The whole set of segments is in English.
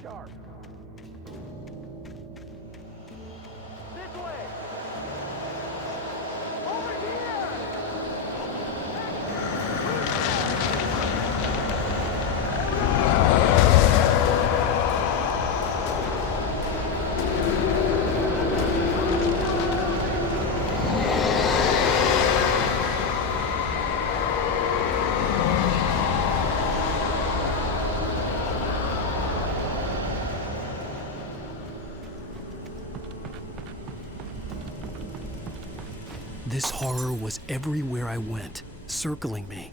sharp. This way! Over here! This horror was everywhere I went, circling me.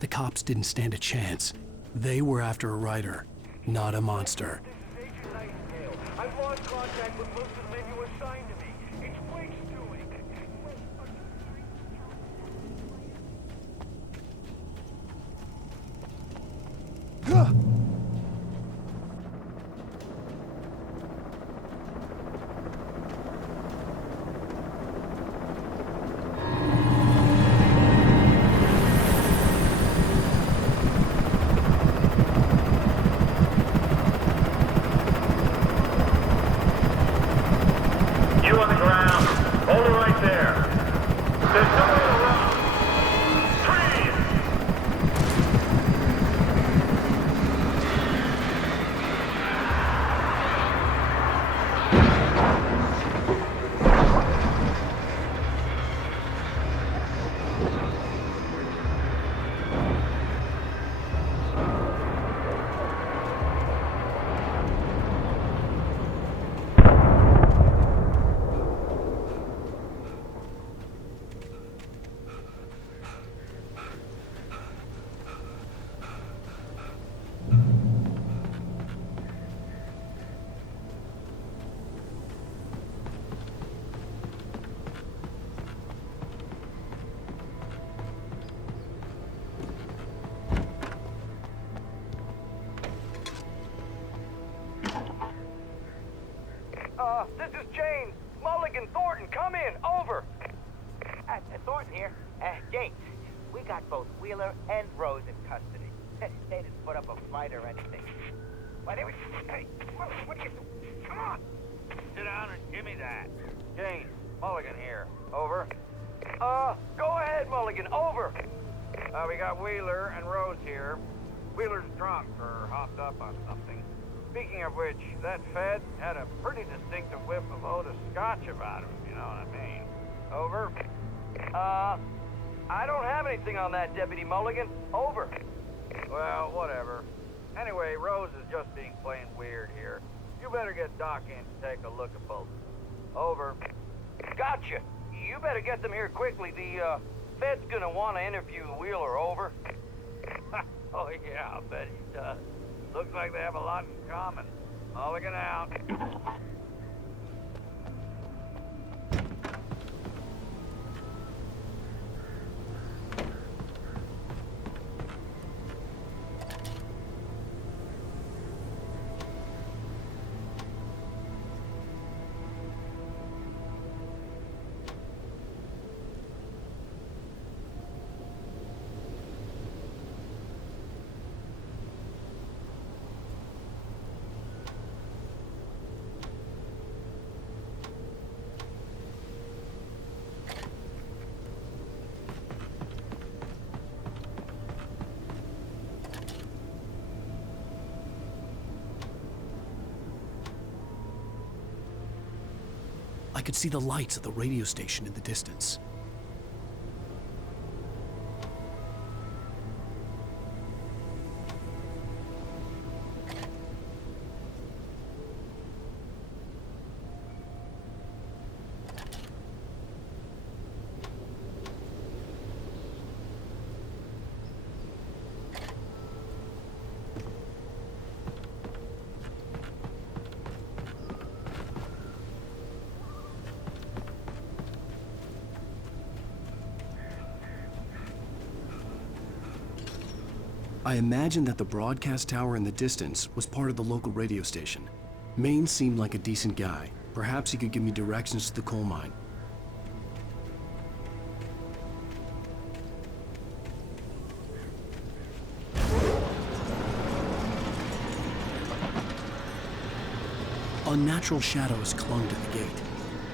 The cops didn't stand a chance. They were after a writer, not a monster. I've lost contact with most of the men you assigned to me. It's Wake's doing. You on the ground. Hold it right there. There's no way to run. Freeze! This is James. Mulligan, Thornton, come in. Over. Thornton here. James, we got both Wheeler and Rose in custody. They didn't put up a fight or anything. Why, they were... Hey, what are you... Come on! Sit down and give me that. James, Mulligan here. Over. Go ahead, Mulligan. Over. We got Wheeler and Rose here. Wheeler's drunk or hopped up on something. Speaking of which, that Fed had a pretty distinctive whiff of Otis Scotch about him, you know what I mean. Over. I don't have anything on that, Deputy Mulligan. Over. Well, whatever. Anyway, Rose is just being plain weird here. You better get Doc in to take a look at both. Over. Gotcha. You better get them here quickly. The, Fed's gonna want to interview Wheeler. Over. Oh, yeah, I'll bet he does. Looks like they have a lot in common. Mulligan out. I could see the lights of the radio station in the distance. I imagined that the broadcast tower in the distance was part of the local radio station. Maine seemed like a decent guy. Perhaps he could give me directions to the coal mine. Unnatural shadows clung to the gate.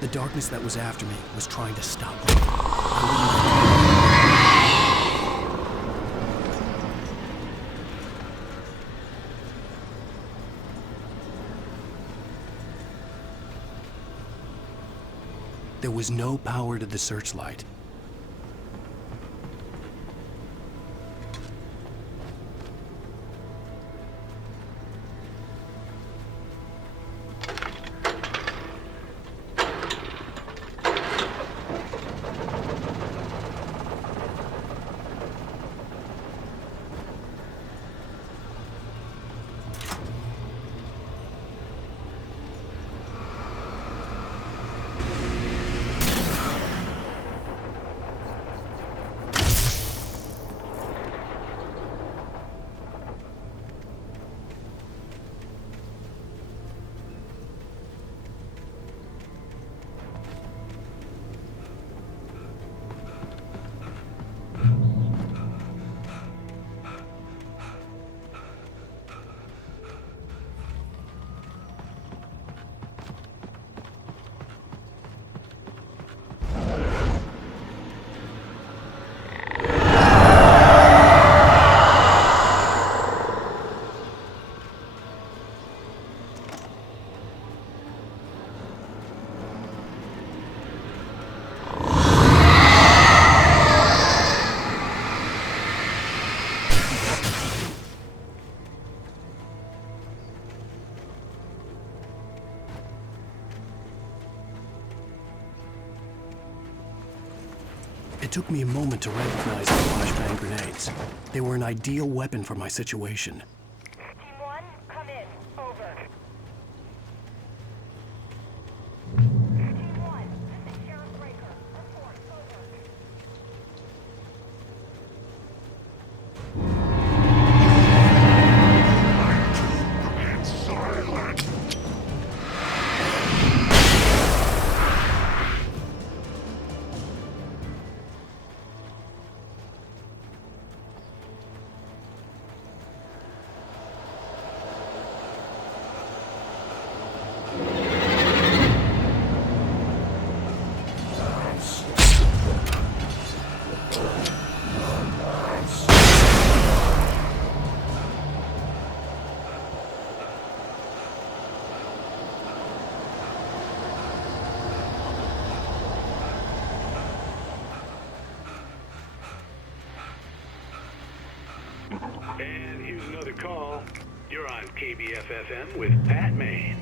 The darkness that was after me was trying to stop me. I wouldn't. There was no power to the searchlight. It took me a moment to recognize the flashbang grenades. They were an ideal weapon for my situation. Team 1, come in. Over. Team 1, this is Sheriff Breaker. Report. Over. And here's another call. You're on KBFFM with Pat Maine.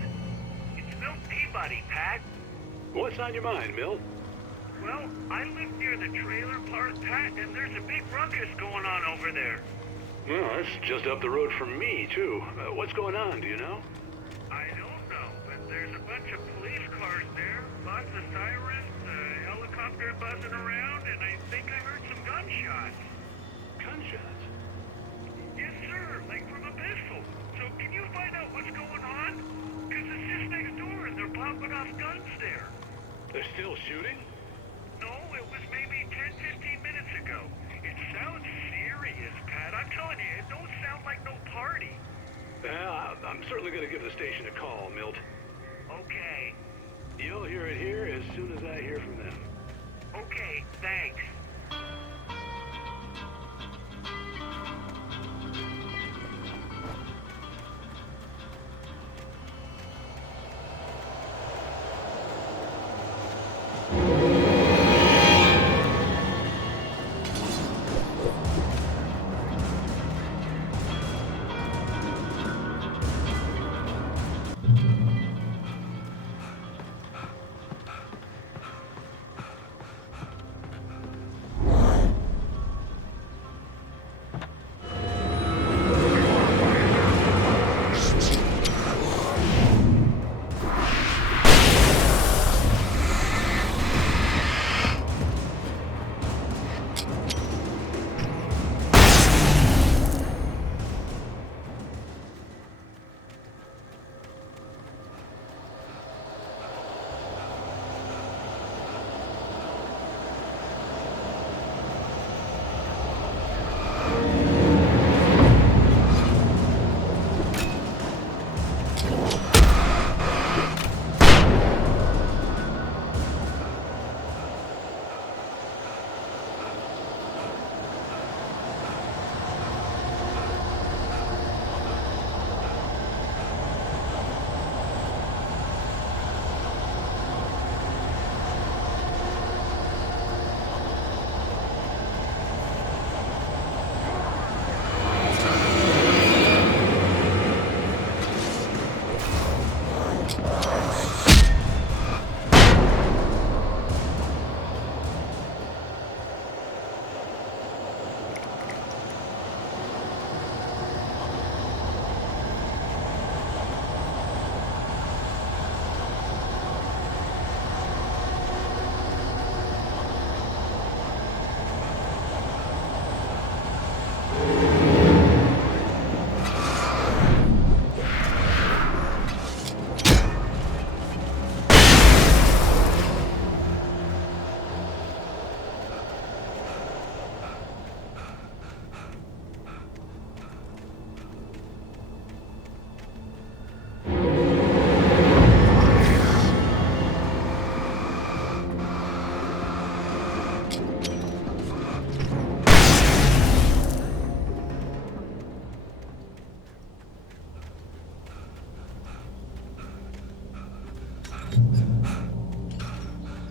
It's Milt Peabody, Pat. What's on your mind, Milt? Well, I live near the trailer park, Pat, and there's a big ruckus going on over there. Well, that's just up the road from me, too. What's going on, do you know? I don't know, but there's a bunch of police cars there, lots of sirens, a helicopter buzzing around, and I think I heard some gunshots. Gunshots? Yes, sir, like from a pistol. So can you find out what's going on? Because it's just next door and they're popping off guns there. They're still shooting? No, it was maybe 10-15 minutes ago. It sounds serious, Pat. I'm telling you, it don't sound like no party. Well, I'm certainly going to give the station a call, Milt. Okay. You'll hear it here as soon as I hear from them. Okay, thanks.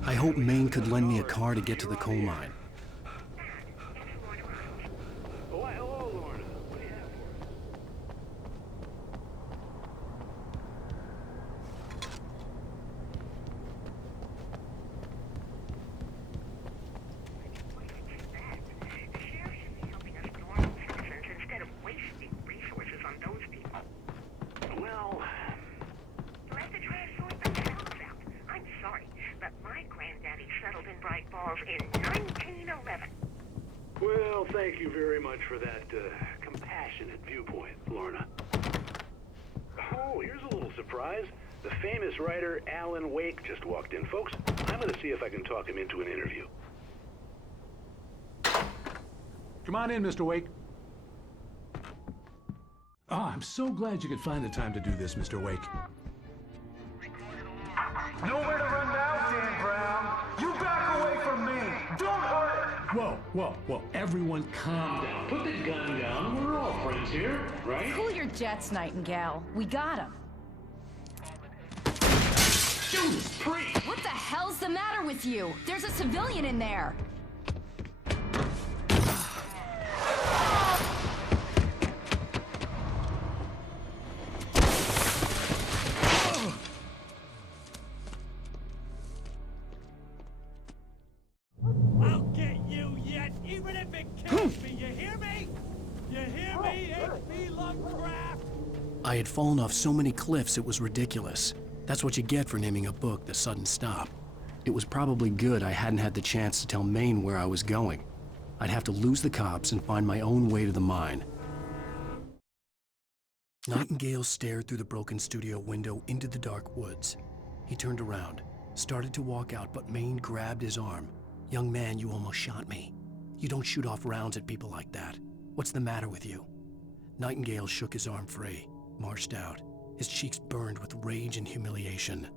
I hope Maine could lend me a car to get to the coal mine. Oh, hello, Lorna. What do you have for us? The sheriff should be helping us normal citizens instead of wasting resources on those people. Well, You'll have to try to sort themselves out. I'm sorry, but my granddaddy settled in Bright Falls in 1911. well, thank you very much for that compassionate viewpoint, Lorna. Oh, here's a little surprise. The famous writer Alan Wake just walked in, folks. I'm going to see if I can talk him into an interview. Come on in, Mr. Wake. Oh, I'm so glad you could find the time to do this, Mr. Wake. Nowhere to run now, Dan Brown. You back away from me. Don't hurt her. Whoa, whoa, whoa. Everyone calm down. Put the gun down. We're all friends here, right? Cool your jets, Nightingale. We got him. Judas Priest! What the hell's the matter with you? There's a civilian in there. I'll get you yet, even if it kills me, you hear me? You hear me, H.P. Lovecraft? I had fallen off so many cliffs it was ridiculous. That's what you get for naming a book The Sudden Stop. It was probably good I hadn't had the chance to tell Maine where I was going. I'd have to lose the cops and find my own way to the mine. Nightingale stared through the broken studio window into the dark woods. He turned around, started to walk out, but Maine grabbed his arm. "Young man, you almost shot me. You don't shoot off rounds at people like that. What's the matter with you?" Nightingale shook his arm free, marched out. His cheeks burned with rage and humiliation.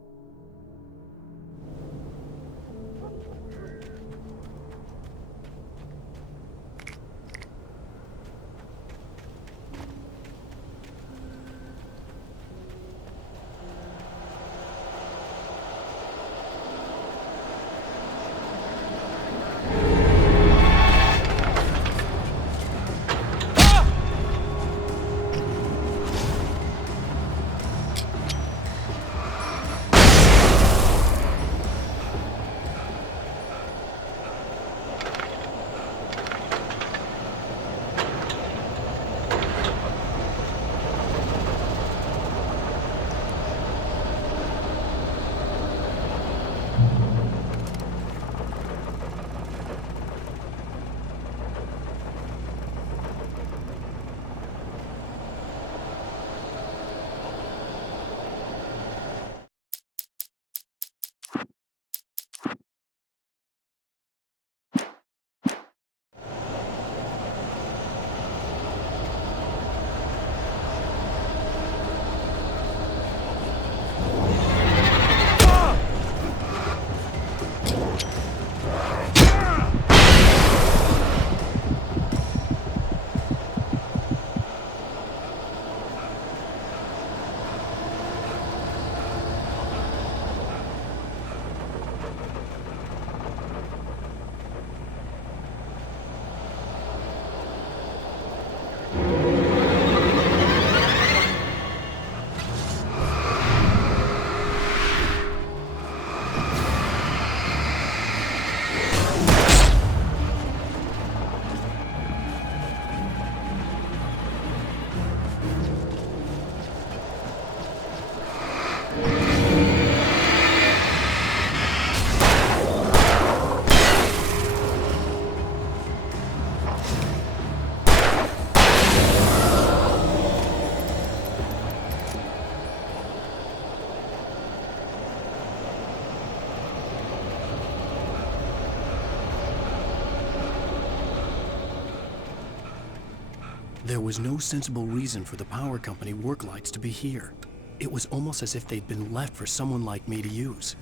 There was no sensible reason for the power company work lights to be here. It was almost as if they'd been left for someone like me to use.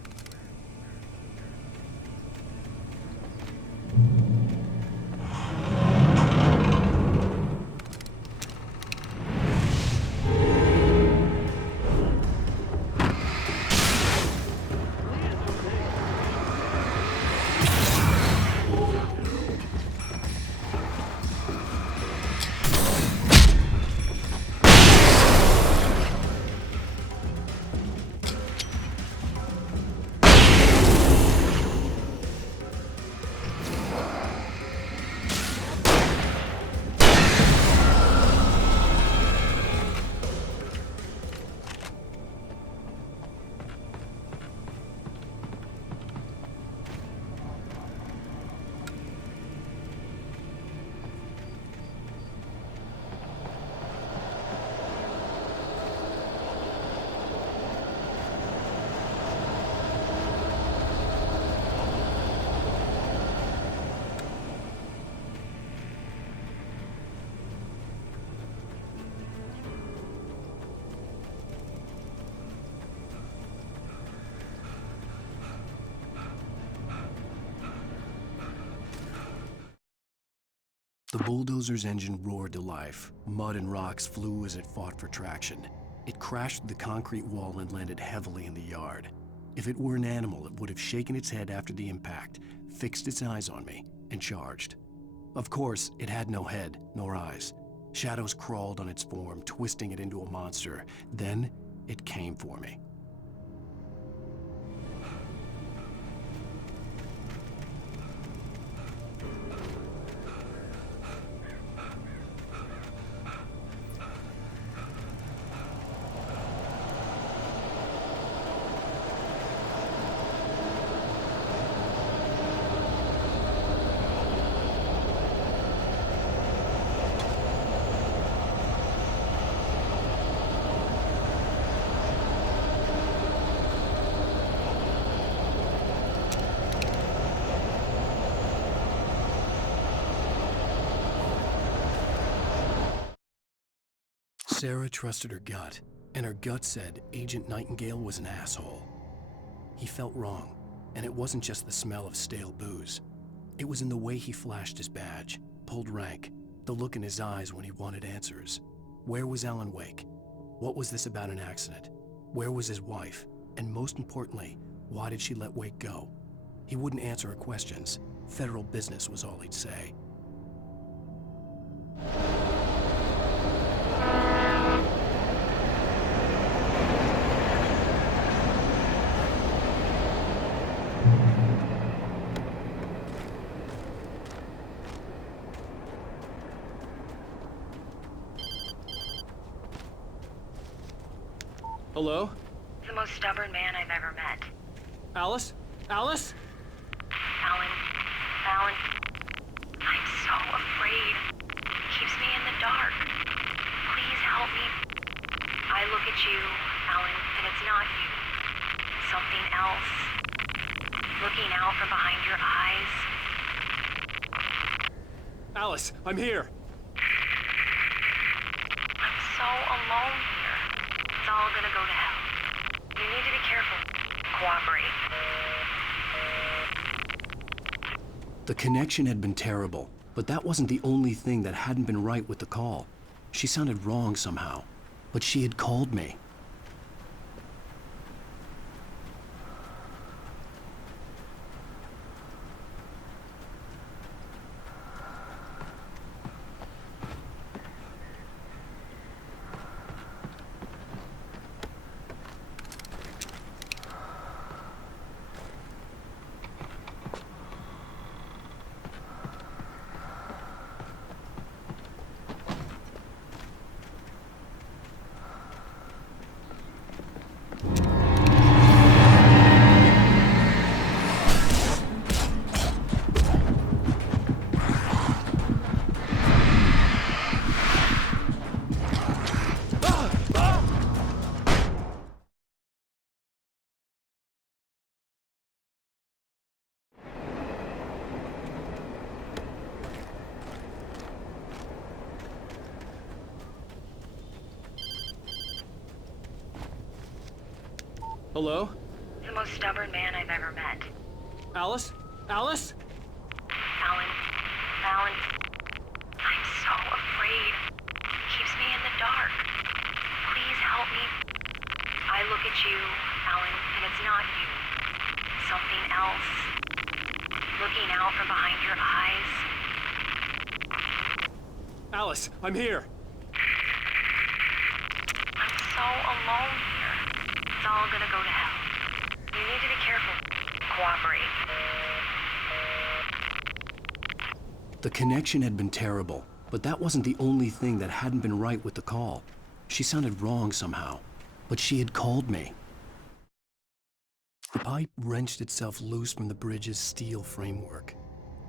The bulldozer's engine roared to life. Mud and rocks flew as it fought for traction. It crashed through the concrete wall and landed heavily in the yard. If it were an animal, it would have shaken its head after the impact, fixed its eyes on me, and charged. Of course, it had no head, nor eyes. Shadows crawled on its form, twisting it into a monster. Then, it came for me. Sarah trusted her gut, and her gut said Agent Nightingale was an asshole. He felt wrong, and it wasn't just the smell of stale booze. It was in the way he flashed his badge, pulled rank, the look in his eyes when he wanted answers. Where was Alan Wake? What was this about an accident? Where was his wife? And most importantly, why did she let Wake go? He wouldn't answer her questions. Federal business was all he'd say. Hello? The most stubborn man I've ever met. Alice? Alice? Alan, I'm so afraid. He keeps me in the dark. Please help me. I look at you, Alan, and it's not you. Something else. Looking out from behind your eyes. Alice, I'm here. I'm so alone here. It's all gonna go to hell. You need to be careful. Cooperate. The connection had been terrible, but that wasn't the only thing that hadn't been right with the call. She sounded wrong somehow, but she had called me. Hello? The most stubborn man I've ever met. Alice? Alice? Alan. Alan. I'm so afraid. He keeps me in the dark. Please help me. I look at you, Alan, and it's not you. Something else. Looking out from behind your eyes. Alice, I'm here. I'm so alone here. It's all gonna go to hell. You need to be careful. Cooperate. The connection had been terrible, but that wasn't the only thing that hadn't been right with the call. She sounded wrong somehow, but she had called me. The pipe wrenched itself loose from the bridge's steel framework.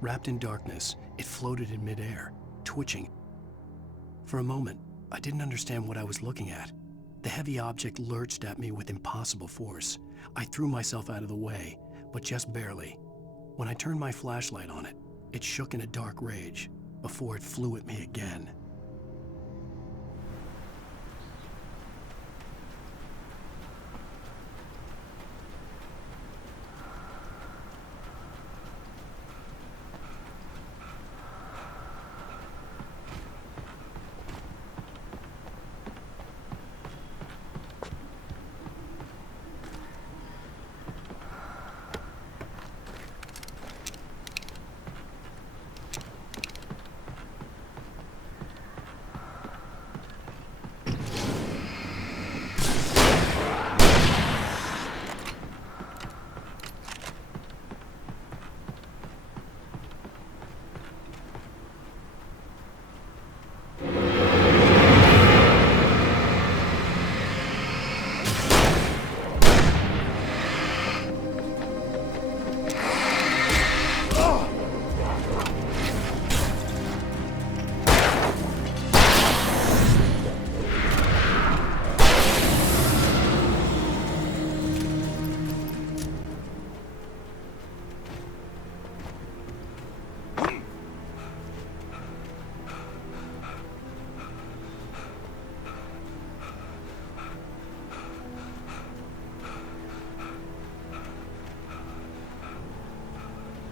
Wrapped in darkness, it floated in midair, twitching. For a moment, I didn't understand what I was looking at. The heavy object lurched at me with impossible force. I threw myself out of the way, but just barely. When I turned my flashlight on it, it shook in a dark rage before it flew at me again.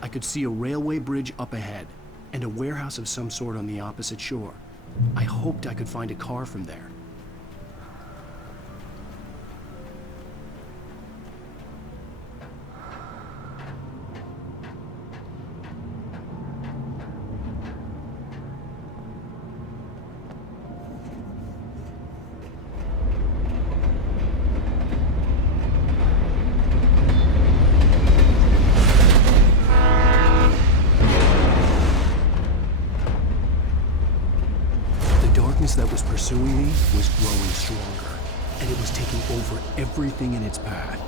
I could see a railway bridge up ahead, and a warehouse of some sort on the opposite shore. I hoped I could find a car from there. That was pursuing me was growing stronger, and it was taking over everything in its path.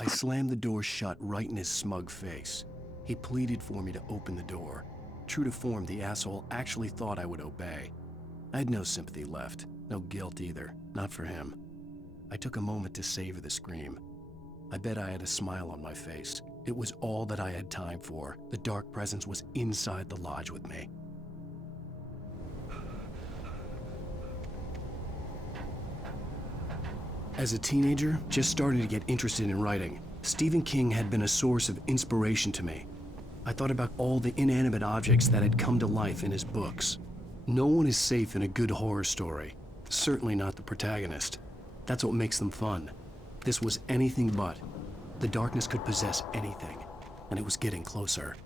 I slammed the door shut right in his smug face. He pleaded for me to open the door. True to form, the asshole actually thought I would obey. I had no sympathy left, no guilt either, not for him. I took a moment to savor the scream. I bet I had a smile on my face. It was all that I had time for. The dark presence was inside the lodge with me. As a teenager, just starting to get interested in writing, Stephen King had been a source of inspiration to me. I thought about all the inanimate objects that had come to life in his books. No one is safe in a good horror story. Certainly not the protagonist. That's what makes them fun. This was anything but. The darkness could possess anything, and it was getting closer.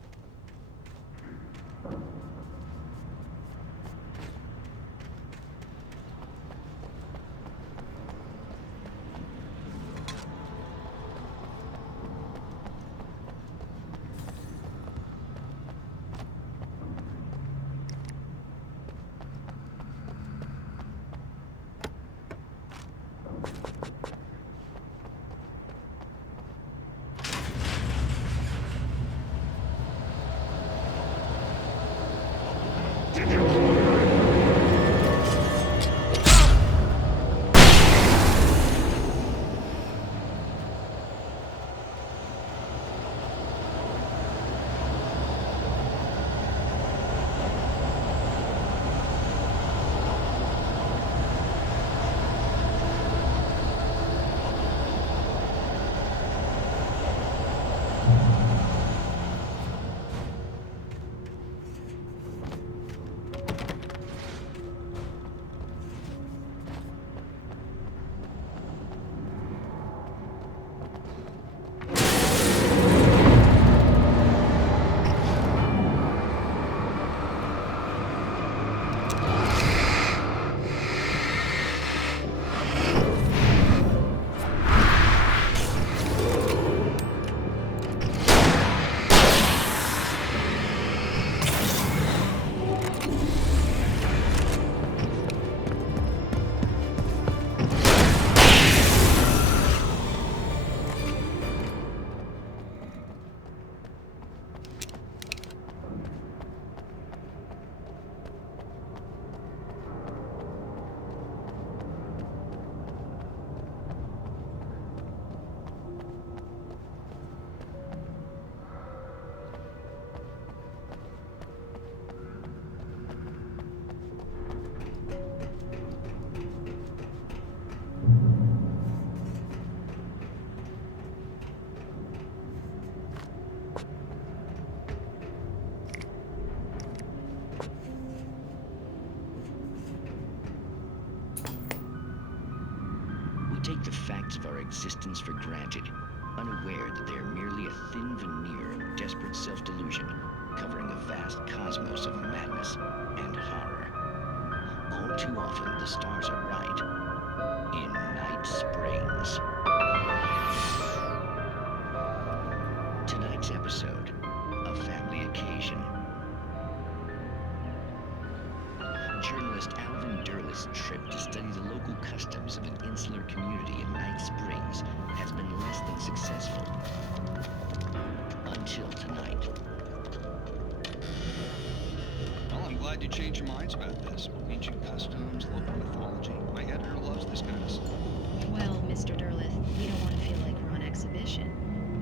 take the facts of our existence for granted, unaware that they are merely a thin veneer of desperate self-delusion, covering a vast cosmos of madness and horror. All too often, the stars are right. In Night Springs. Tonight's episode, A Family Occasion. Journalist Alvin Derleth's trip to study the local customs of an insular community in Night Springs has been less than successful. Until tonight. Well, I'm glad you changed your minds about this. Ancient customs, local mythology. My editor loves this kind of stuff. Well, Mr. Derleth, we don't want to feel like we're on exhibition,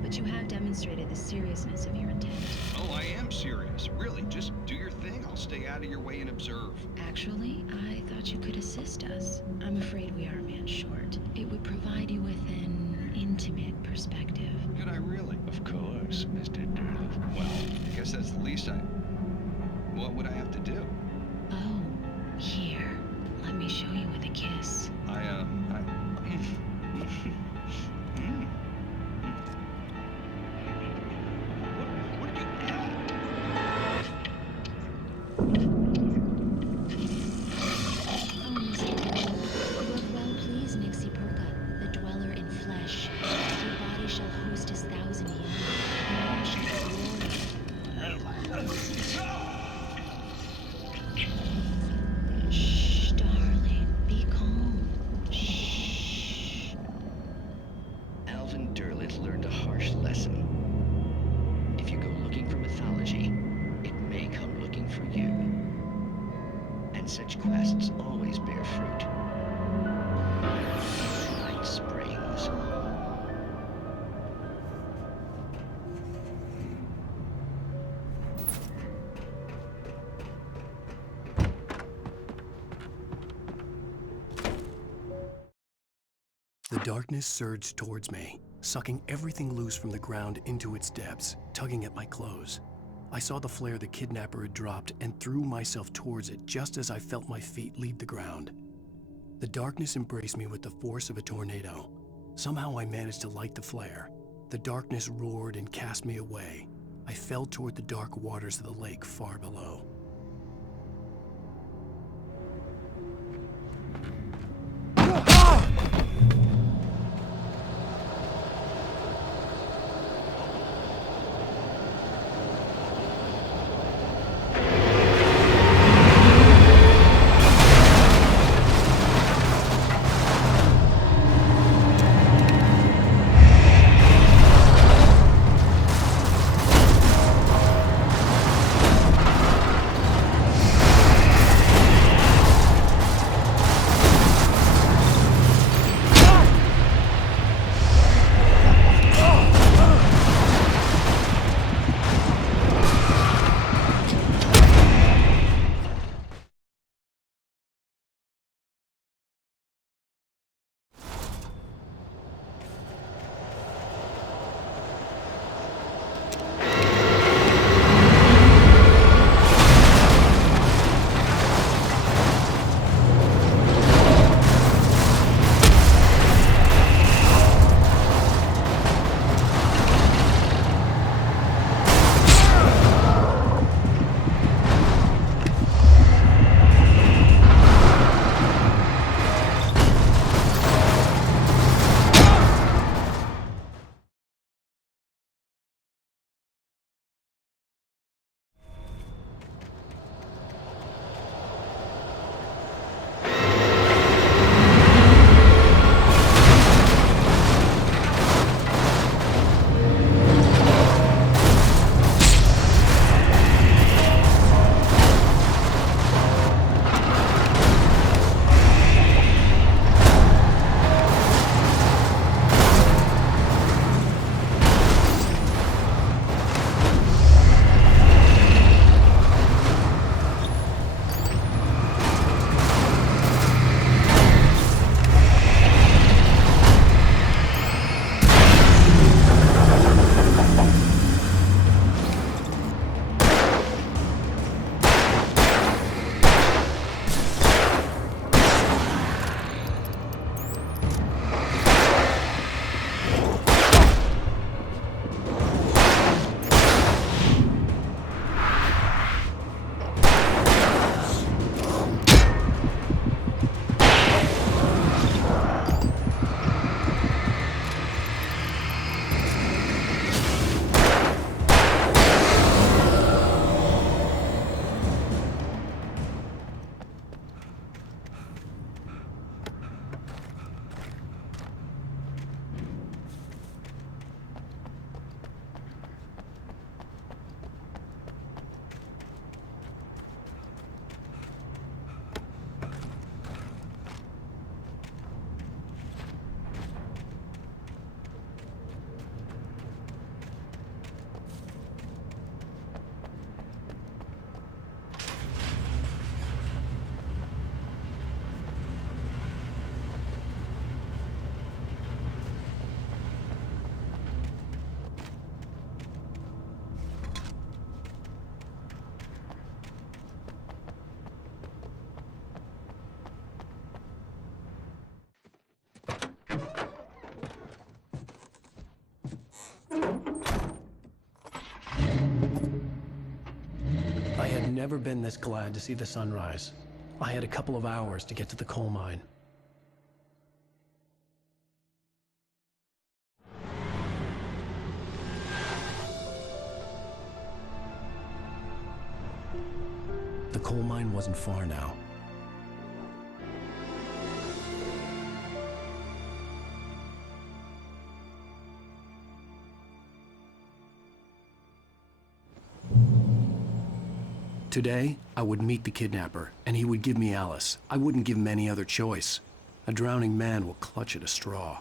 but you have demonstrated the seriousness of your intent. Oh, I am serious. Really, just do your thing. I'll stay out of your way and observe. Actually, I thought you could assist us. I'm afraid we are a man short. It would provide you with an intimate perspective. Could I really? Of course, Mr. Derleth. Well, I guess that's the least I... What would I have to do? Oh, here. Let me show you with a kiss. What did you add? Oh, Mr. Derleth, you are well pleased, Nixie Perka, the dweller in flesh. Your body shall host his 1,000 years, and you shall glory. Shh, darling, be calm. Shh. Alvin Derleth learned a harsh lesson. If you go looking for mythology, it may come looking for you. And such quests always bear fruit. Night Springs. The darkness surged towards me, sucking everything loose from the ground into its depths, tugging at my clothes. I saw the flare the kidnapper had dropped and threw myself towards it just as I felt my feet leave the ground. The darkness embraced me with the force of a tornado. Somehow I managed to light the flare. The darkness roared and cast me away. I fell toward the dark waters of the lake far below. I had never been this glad to see the sunrise. I had a couple of hours to get to the coal mine. The coal mine wasn't far now. Today, I would meet the kidnapper, and he would give me Alice. I wouldn't give him any other choice. A drowning man will clutch at a straw.